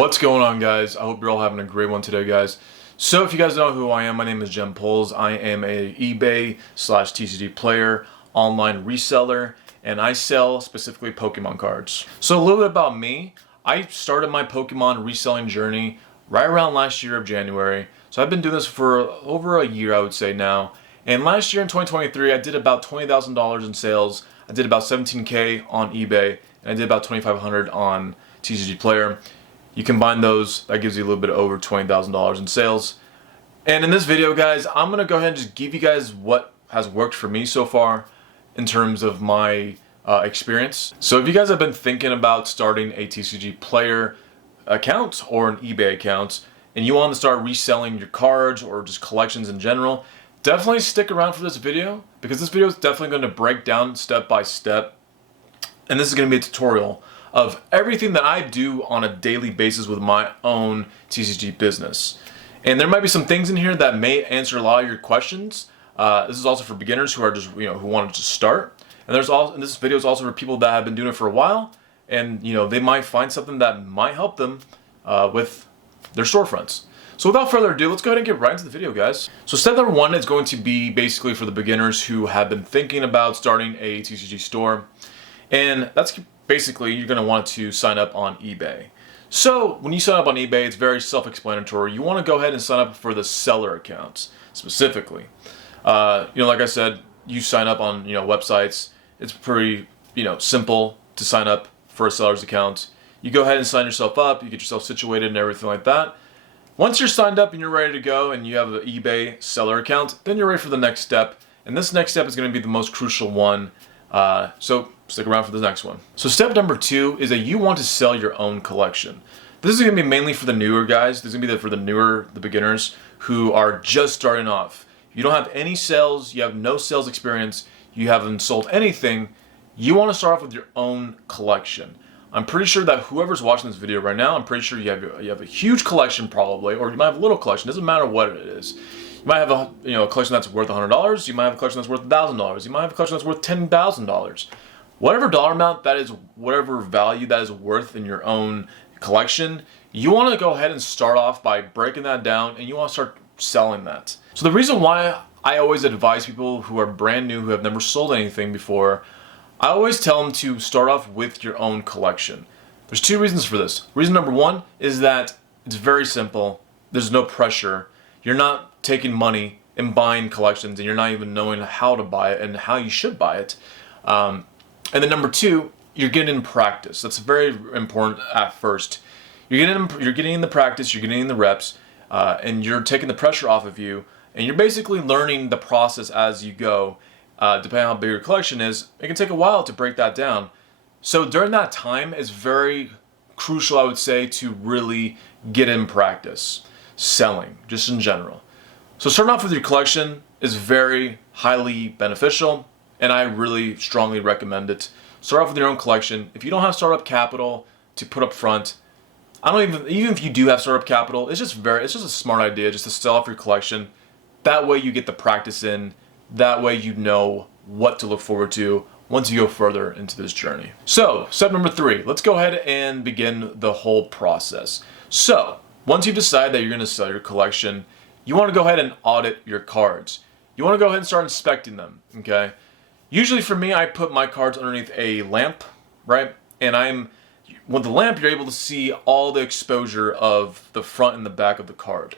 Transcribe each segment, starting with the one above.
What's going on, guys? I hope you're all having a great one today, guys. So if you guys know who I am, my name is Jem Poles. I am a eBay/TCG player, online reseller, and I sell specifically Pokemon cards. So a little bit about me. I started my Pokemon reselling journey right around last year of January. So I've been doing this for over a year, I would say now. And last year in 2023, I did about $20,000 in sales. I did about 17K on eBay, and I did about 2,500 on TCG Player. You combine those, that gives you a little bit over $20,000 in sales. And in this video, guys, I'm going to go ahead and just give you guys what has worked for me so far in terms of my experience. So if you guys have been thinking about starting a TCG Player account or an eBay account, and you want to start reselling your cards or just collections in general, definitely stick around for this video, because this video is definitely going to break down step by step. And this is going to be a tutorial of everything that I do on a daily basis with my own TCG business. And there might be some things in here that may answer a lot of your questions. This is also for beginners who are just, who want to just start. And this video is also for people that have been doing it for a while, and they might find something that might help them with their storefronts. So without further ado, let's go ahead and get right into the video, guys. So step number one is going to be basically for the beginners who have been thinking about starting a TCG store. And that's basically, you're going to want to sign up on eBay. So when you sign up on eBay, it's very self-explanatory. You want to go ahead and sign up for the seller accounts specifically. Like I said, you sign up on websites. It's pretty simple to sign up for a seller's account. You go ahead and sign yourself up. You get yourself situated and everything like that. Once you're signed up and you're ready to go, and you have an eBay seller account, then you're ready for the next step. And this next step is going to be the most crucial one. So stick around for the next one. So step number two is that you want to sell your own collection. This is going to be mainly for the newer guys. This is going to be for the beginners who are just starting off. You don't have any sales, you have no sales experience, you haven't sold anything. You want to start off with your own collection. I'm pretty sure that whoever's watching this video right now, I'm pretty sure you have a huge collection probably, or you might have a little collection. It doesn't matter what it is. You might have a collection that's worth $100. You might have a collection that's worth $1,000. You might have a collection that's worth $10,000. Whatever dollar amount that is, whatever value that is worth in your own collection, you want to go ahead and start off by breaking that down, and you want to start selling that. So the reason why I always advise people who are brand new, who have never sold anything before, I always tell them to start off with your own collection. There's two reasons for this. Reason number one is that it's very simple. There's no pressure. You're not taking money and buying collections, and you're not even knowing how to buy it and how you should buy it. And then number two, you're getting in practice. That's very important at first. You're getting in the practice, you're getting in the reps, and you're taking the pressure off of you, and you're basically learning the process as you go. Depending on how big your collection is, it can take a while to break that down. So during that time, it's very crucial, I would say, to really get in practice selling, just in general. So starting off with your collection is very highly beneficial, and I really strongly recommend it. Start off with your own collection. If you don't have startup capital to put up front, even if you do have startup capital, it's just a smart idea just to sell off your collection. That way you get the practice in. That way you know what to look forward to once you go further into this journey. So step number three, let's go ahead and begin the whole process. So once you decide that you're going to sell your collection, you want to go ahead and audit your cards. You want to go ahead and start inspecting them, okay? Usually for me, I put my cards underneath a lamp, right? And with the lamp, you're able to see all the exposure of the front and the back of the card.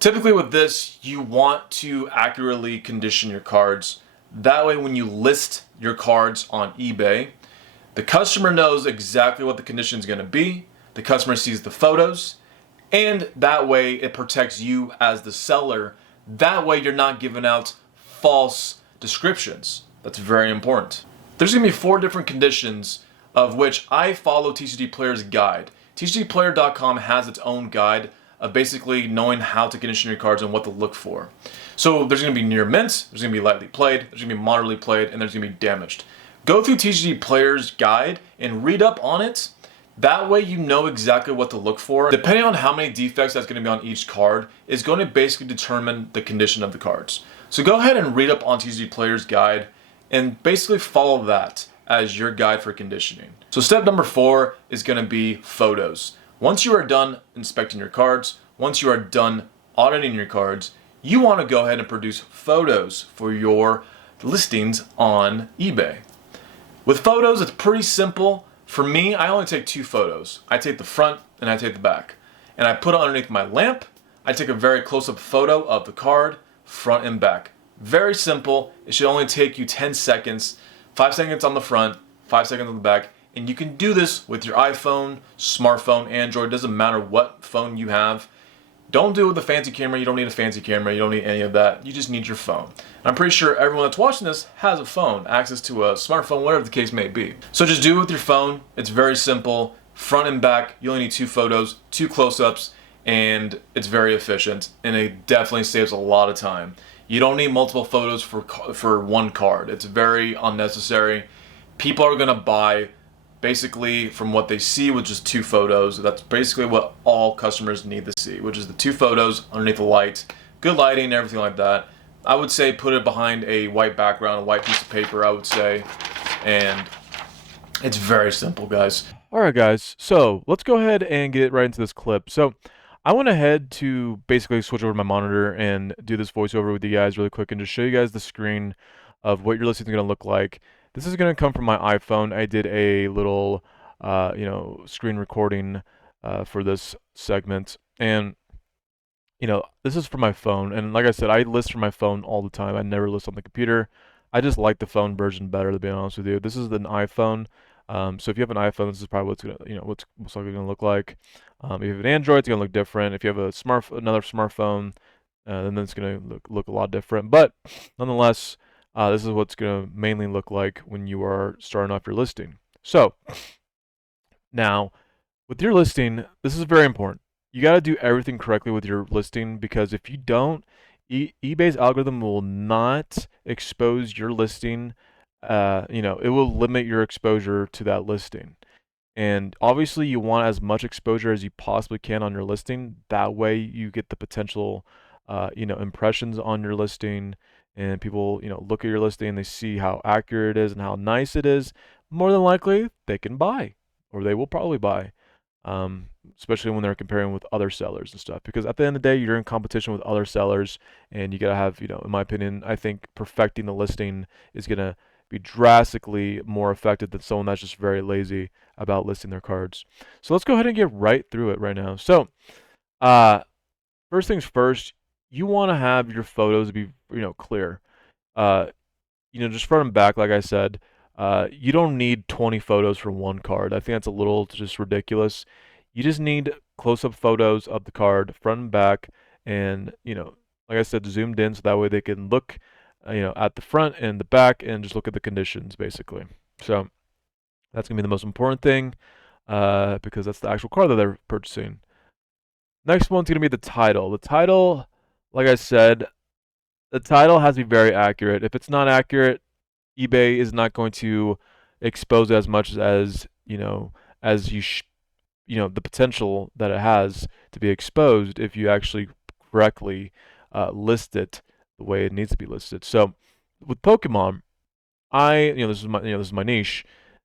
Typically with this, you want to accurately condition your cards. That way when you list your cards on eBay, the customer knows exactly what the condition is going to be. The customer sees the photos, and that way it protects you as the seller. That way you're not giving out false descriptions. That's very important. There's going to be 4 different conditions, of which I follow TCG Player's guide. TCGplayer.com has its own guide of basically knowing how to condition your cards and what to look for. So there's going to be near mint, there's going to be lightly played, there's going to be moderately played, and there's going to be damaged. Go through TCG Player's guide and read up on it. That way you know exactly what to look for. Depending on how many defects that's going to be on each card is going to basically determine the condition of the cards. So go ahead and read up on TCG Player's guide and basically follow that as your guide for conditioning. So step number 4 is going to be photos. Once you are done inspecting your cards, once you are done auditing your cards, you want to go ahead and produce photos for your listings on eBay. With photos, it's pretty simple. For me, I only take 2 photos. I take the front and I take the back. And I put it underneath my lamp. I take a very close-up photo of the card, front and back. Very simple. It should only take you 10 seconds. 5 seconds on the front, 5 seconds on the back. And you can do this with your iPhone, smartphone, Android. Doesn't matter what phone you have. Don't do it with a fancy camera. You don't need a fancy camera. You don't need any of that. You just need your phone. And I'm pretty sure everyone that's watching this has a phone, access to a smartphone, whatever the case may be. So just do it with your phone. It's very simple. Front and back, you only need 2 photos, 2 close-ups, and it's very efficient. And it definitely saves a lot of time. You don't need multiple photos for one card. It's very unnecessary. People are gonna buy basically from what they see with just 2 photos. That's basically what all customers need to see, which is the 2 photos underneath the light, good lighting and everything like that. I would say put it behind a white background, a white piece of paper, I would say, and it's very simple, guys. Alright guys, so let's go ahead and get right into this clip. So I went ahead to basically switch over to my monitor and do this voiceover with you guys really quick and just show you guys the screen of what your listing is going to look like. This is going to come from my iPhone. I did a little, screen recording for this segment, and this is for my phone. And like I said, I list from my phone all the time. I never list on the computer. I just like the phone version better, to be honest with you. This is an iPhone. So if you have an iPhone, this is probably what's gonna, what's gonna look like. If you have an Android, it's gonna look different. If you have another smartphone, then it's gonna look a lot different. But nonetheless, this is what's going to mainly look like when you are starting off your listing. So now with your listing, this is very important. You got to do everything correctly with your listing, because if you don't, eBay's algorithm will not expose your listing. It will limit your exposure to that listing. And obviously you want as much exposure as you possibly can on your listing. That way you get the potential, impressions on your listing, and people, look at your listing and they see how accurate it is and how nice it is. More than likely they can buy, or they will probably buy, especially when they're comparing with other sellers and stuff. Because at the end of the day, you're in competition with other sellers, and you got to have, in my opinion, I think perfecting the listing is going to be drastically more effective than someone that's just very lazy about listing their cards. So let's go ahead and get right through it right now. So first things first, you want to have your photos be clear. Just front and back, like I said. You don't need 20 photos for one card. I think that's a little just ridiculous. You just need close-up photos of the card, front and back, and like I said, zoomed in so that way they can look at the front and the back and just look at the conditions, basically. So that's going to be the most important thing, because that's the actual card that they're purchasing. Next one's going to be the title. The title, like I said, the title has to be very accurate. If it's not accurate, eBay is not going to expose it as much as, as the potential that it has to be exposed if you actually correctly list it the way it needs to be listed. So with Pokemon, this is my niche.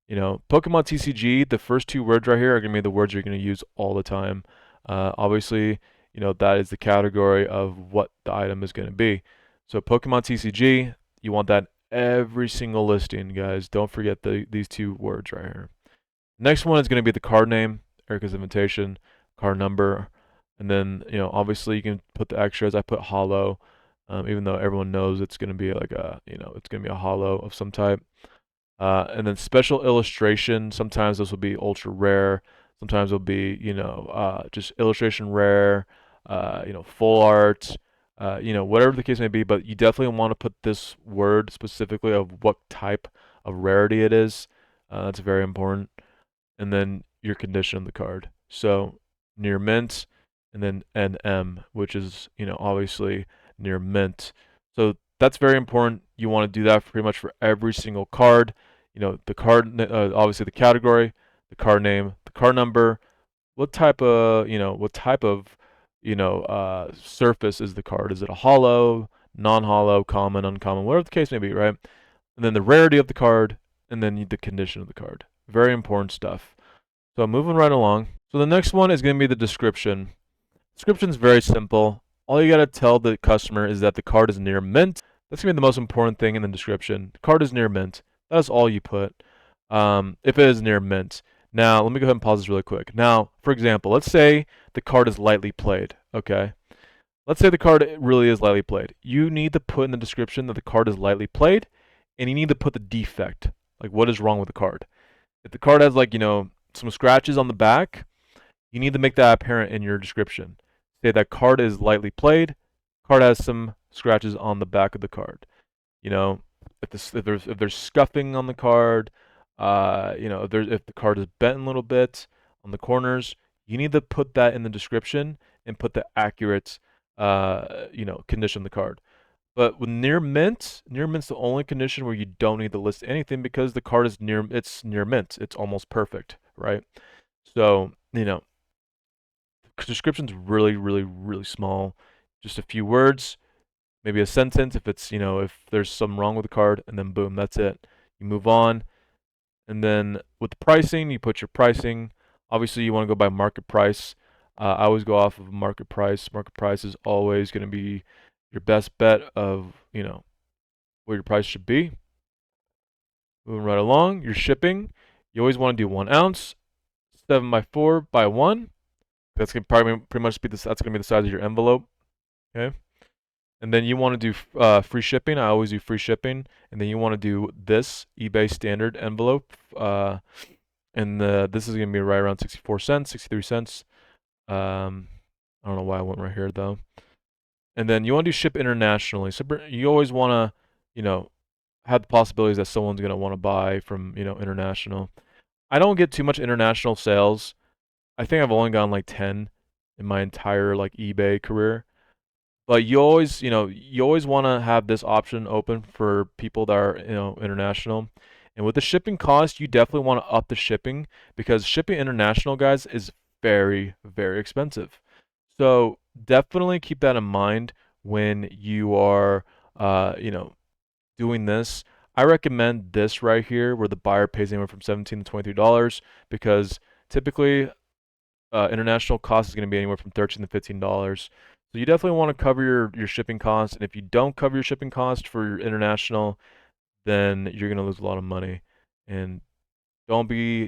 Pokemon TCG, the first 2 words right here are going to be the words you're going to use all the time. Obviously, that is the category of what the item is going to be. So Pokemon TCG, you want that every single listing, guys. Don't forget these 2 words right here. Next one is going to be the card name, Erica's Invitation, card number, and then obviously you can put the extras. I put hollow, even though everyone knows it's going to be like it's going to be a hollow of some type. And then special illustration. Sometimes this will be ultra rare. Sometimes it'll be just illustration rare. Full art. Whatever the case may be, but you definitely want to put this word specifically of what type of rarity it is. That's very important. And then your condition of the card. So near mint, and then NM, which is, obviously near mint. So that's very important. You want to do that pretty much for every single card. The card, obviously the category, the card name, the card number, what type of, surface is the card? Is it a hollow, non-hollow, common, uncommon, whatever the case may be, right? And then the rarity of the card, and then the condition of the card. Very important stuff. So moving right along. So the next one is going to be the description. Description is very simple. All you got to tell the customer is that the card is near mint. That's going to be the most important thing in the description. The card is near mint. That's all you put. If it is near mint. Now, let me go ahead and pause this really quick. Now, for example, let's say the card is lightly played. Okay. Let's say the card really is lightly played. You need to put in the description that the card is lightly played, and you need to put the defect, like what is wrong with the card. If the card has like, some scratches on the back, you need to make that apparent in your description. Say that card is lightly played, card has some scratches on the back of the card. You know, if there's scuffing on the card, if the card is bent a little bit on the corners, you need to put that in the description and put the accurate condition of the card. But with near mint's the only condition where you don't need to list anything because the card is it's near mint. It's almost perfect, right? So, description's really, really, really small. Just a few words, maybe a sentence if it's, if there's something wrong with the card, and then boom, that's it. You move on. And then with the pricing, you put your pricing. Obviously, you want to go by market price. I always go off of market price. Market price is always going to be your best bet of, what your price should be. Moving right along, your shipping. You always want to do 1 ounce, 7x4 by 1. That's gonna probably pretty much be that's gonna be the size of your envelope. Okay. And then you want to do free shipping. I always do free shipping. And then you want to do this eBay standard envelope. This is gonna be right around 64 cents, 63 cents. I don't know why I went right here though. And then you want to do ship internationally. So you always want to, have the possibilities that someone's gonna want to buy from, international. I don't get too much international sales. I think I've only gotten like 10 in my entire like eBay career. But you always want to have this option open for people that are, international. And with the shipping cost, you definitely want to up the shipping because shipping international, guys, is very, very expensive. So definitely keep that in mind when you are, doing this. I recommend this right here where the buyer pays anywhere from $17 to $23 because typically international cost is going to be anywhere from $13 to $15. So you definitely want to cover your shipping costs. And if you don't cover your shipping cost for your international, then you're going to lose a lot of money. And don't be,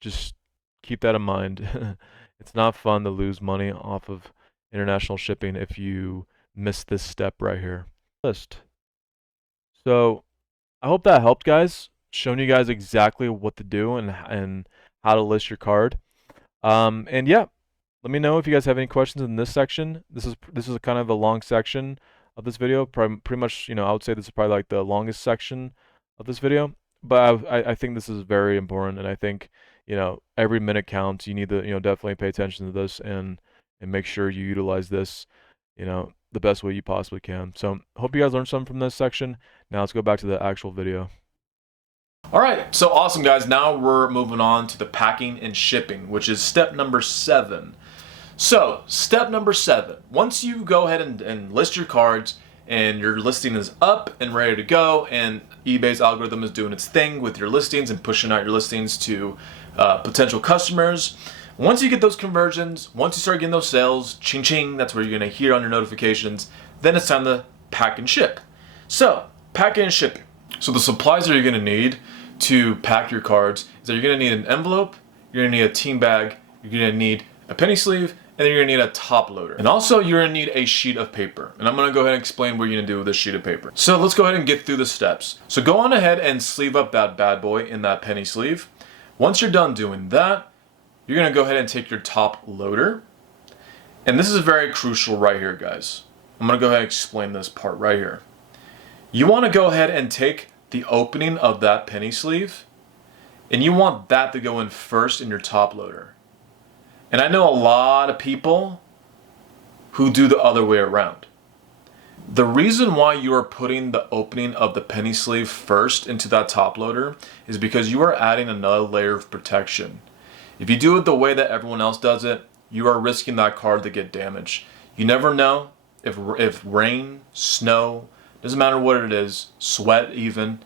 just keep that in mind. It's not fun to lose money off of international shipping if you miss this step right here. List. So I hope that helped, guys. Showing you guys exactly what to do and how to list your card. And yeah, let me know if you guys have any questions in this section. This is a kind of a long section of this video. Pretty much, I would say this is probably like the longest section of this video. But I think this is very important, and I think every minute counts. You need to definitely pay attention to this and make sure you utilize this the best way you possibly can. So hope you guys learned something from this section. Now let's go back to the actual video. All right, so awesome, guys. Now we're moving on to the packing and shipping, which is step number 7. So, step number 7. Once you go ahead and list your cards and your listing is up and ready to go and eBay's algorithm is doing its thing with your listings and pushing out your listings to potential customers, once you get those conversions, once you start getting those sales, ching ching, that's where you're going to hear on your notifications, then it's time to pack and ship. So, packing and shipping. So the supplies that you're going to need to pack your cards is that you're going to need an envelope, you're going to need a team bag, you're going to need a penny sleeve, and then you're going to need a top loader. And also you're going to need a sheet of paper. And I'm going to go ahead and explain what you're going to do with this sheet of paper. So let's go ahead and get through the steps. So go on ahead and sleeve up that bad boy in that penny sleeve. Once you're done doing that, you're going to go ahead and take your top loader. And this is very crucial right here, guys. I'm going to go ahead and explain this part right here. You want to go ahead and take the opening of that penny sleeve, and you want that to go in first in your top loader. And I know a lot of people who do the other way around. The reason why you are putting the opening of the penny sleeve first into that top loader is because you are adding another layer of protection. If you do it the way that everyone else does it, you are risking that card to get damaged. You never know if rain, snow, doesn't matter what it is, sweat even,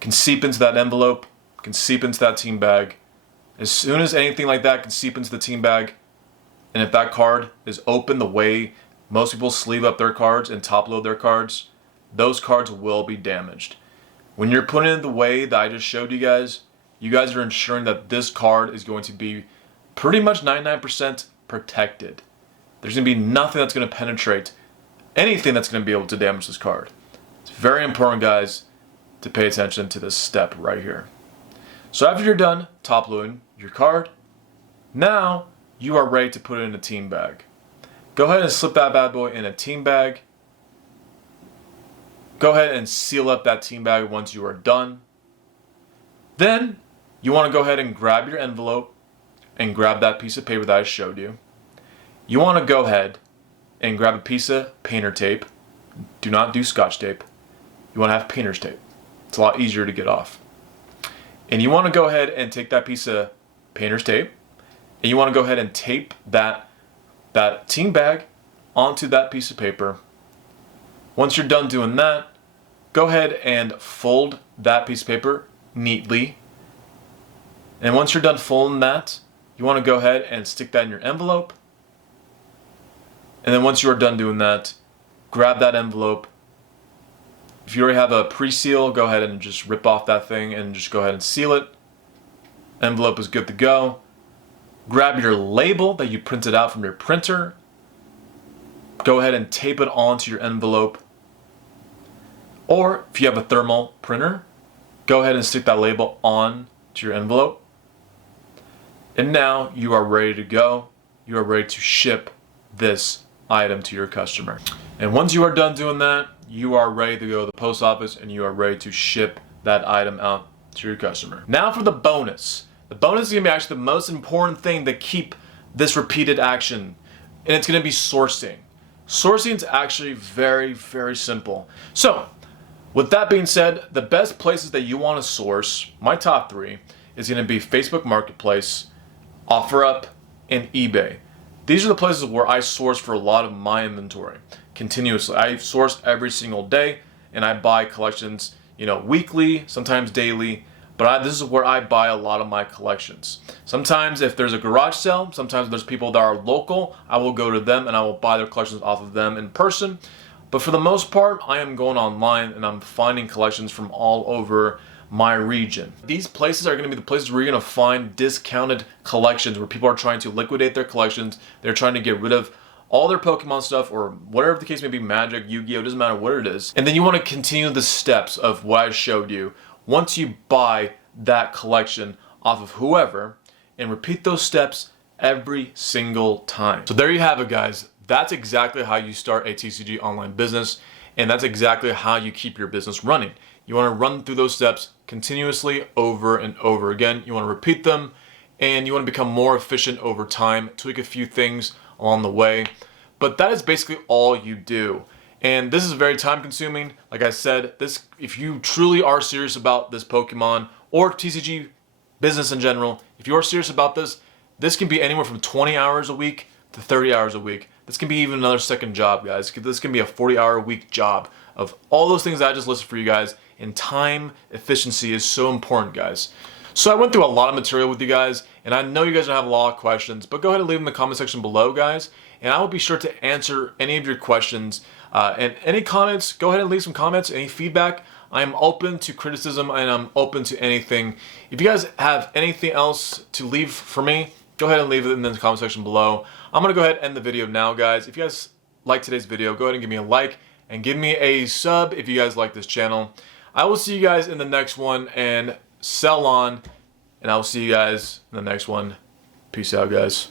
can seep into that envelope, can seep into that team bag, As soon as anything like that can seep into the team bag, and if that card is open the way most people sleeve up their cards and top load their cards, those cards will be damaged. When you're putting it the way that I just showed you guys are ensuring that this card is going to be pretty much 99% protected. There's going to be nothing that's going to penetrate anything that's going to be able to damage this card. It's very important, guys, to pay attention to this step right here. So after you're done top loading your card, now you are ready to put it in a team bag. Go ahead and slip that bad boy in a team bag. Go ahead and seal up that team bag once you are done. Then you want to go ahead and grab your envelope and grab that piece of paper that I showed you. You want to go ahead and grab a piece of painter tape. Do not do scotch tape. You want to have painter's tape. It's a lot easier to get off. And you want to go ahead and take that piece of painter's tape and you want to go ahead and tape that team bag onto that piece of paper. Once you're done doing that, go ahead and fold that piece of paper neatly. And once you're done folding that, you want to go ahead and stick that in your envelope. And then once you are done doing that, grab that envelope. If you already have a pre-seal, go ahead and just rip off that thing and just go ahead and seal it. Envelope is good to go. Grab your label that you printed out from your printer. Go ahead and tape it onto your envelope. Or if you have a thermal printer, go ahead and stick that label on to your envelope. And now you are ready to go. You are ready to ship this item to your customer. And once you are done doing that, you are ready to go to the post office and you are ready to ship that item out to your customer. Now for the bonus. The bonus is going to be actually the most important thing to keep this repeated action, and it's going to be sourcing. Sourcing is actually very, very simple. So, with that being said, the best places that you want to source, my top 3, is going to be Facebook Marketplace, OfferUp, and eBay. These are the places where I source for a lot of my inventory continuously. I source every single day, and I buy collections, weekly, sometimes daily. But this is where I buy a lot of my collections. Sometimes if there's a garage sale, sometimes there's people that are local, I will go to them and I will buy their collections off of them in person. But for the most part, I am going online and I'm finding collections from all over my region. These places are going to be the places where you're going to find discounted collections where people are trying to liquidate their collections. They're trying to get rid of all their Pokemon stuff or whatever the case may be, Magic, Yu-Gi-Oh, doesn't matter what it is. And then you want to continue the steps of what I showed you. Once you buy that collection off of whoever, and repeat those steps every single time. So there you have it, guys. That's exactly how you start a TCG online business, and that's exactly how you keep your business running. You want to run through those steps continuously over and over again. You want to repeat them, and you want to become more efficient over time, tweak a few things along the way. But that is basically all you do. And this is very time consuming. Like I said, if you truly are serious about this Pokemon or TCG business in general, if you are serious about this can be anywhere from 20 hours a week to 30 hours a week. This can be even another second job, guys. This can be a 40-hour-a-week job of all those things that I just listed for you guys. And time efficiency is so important, guys. So I went through a lot of material with you guys, and I know you guys don't have a lot of questions, but go ahead and leave them in the comment section below, guys. And I will be sure to answer any of your questions. And any comments, go ahead and leave some comments, any feedback. I am open to criticism and I'm open to anything. If you guys have anything else to leave for me, go ahead and leave it in the comment section below. I'm going to go ahead and end the video now, guys. If you guys like today's video, go ahead and give me a like and give me a sub if you guys like this channel. I will see you guys in the next one, and sell on, and I will see you guys in the next one. Peace out, guys.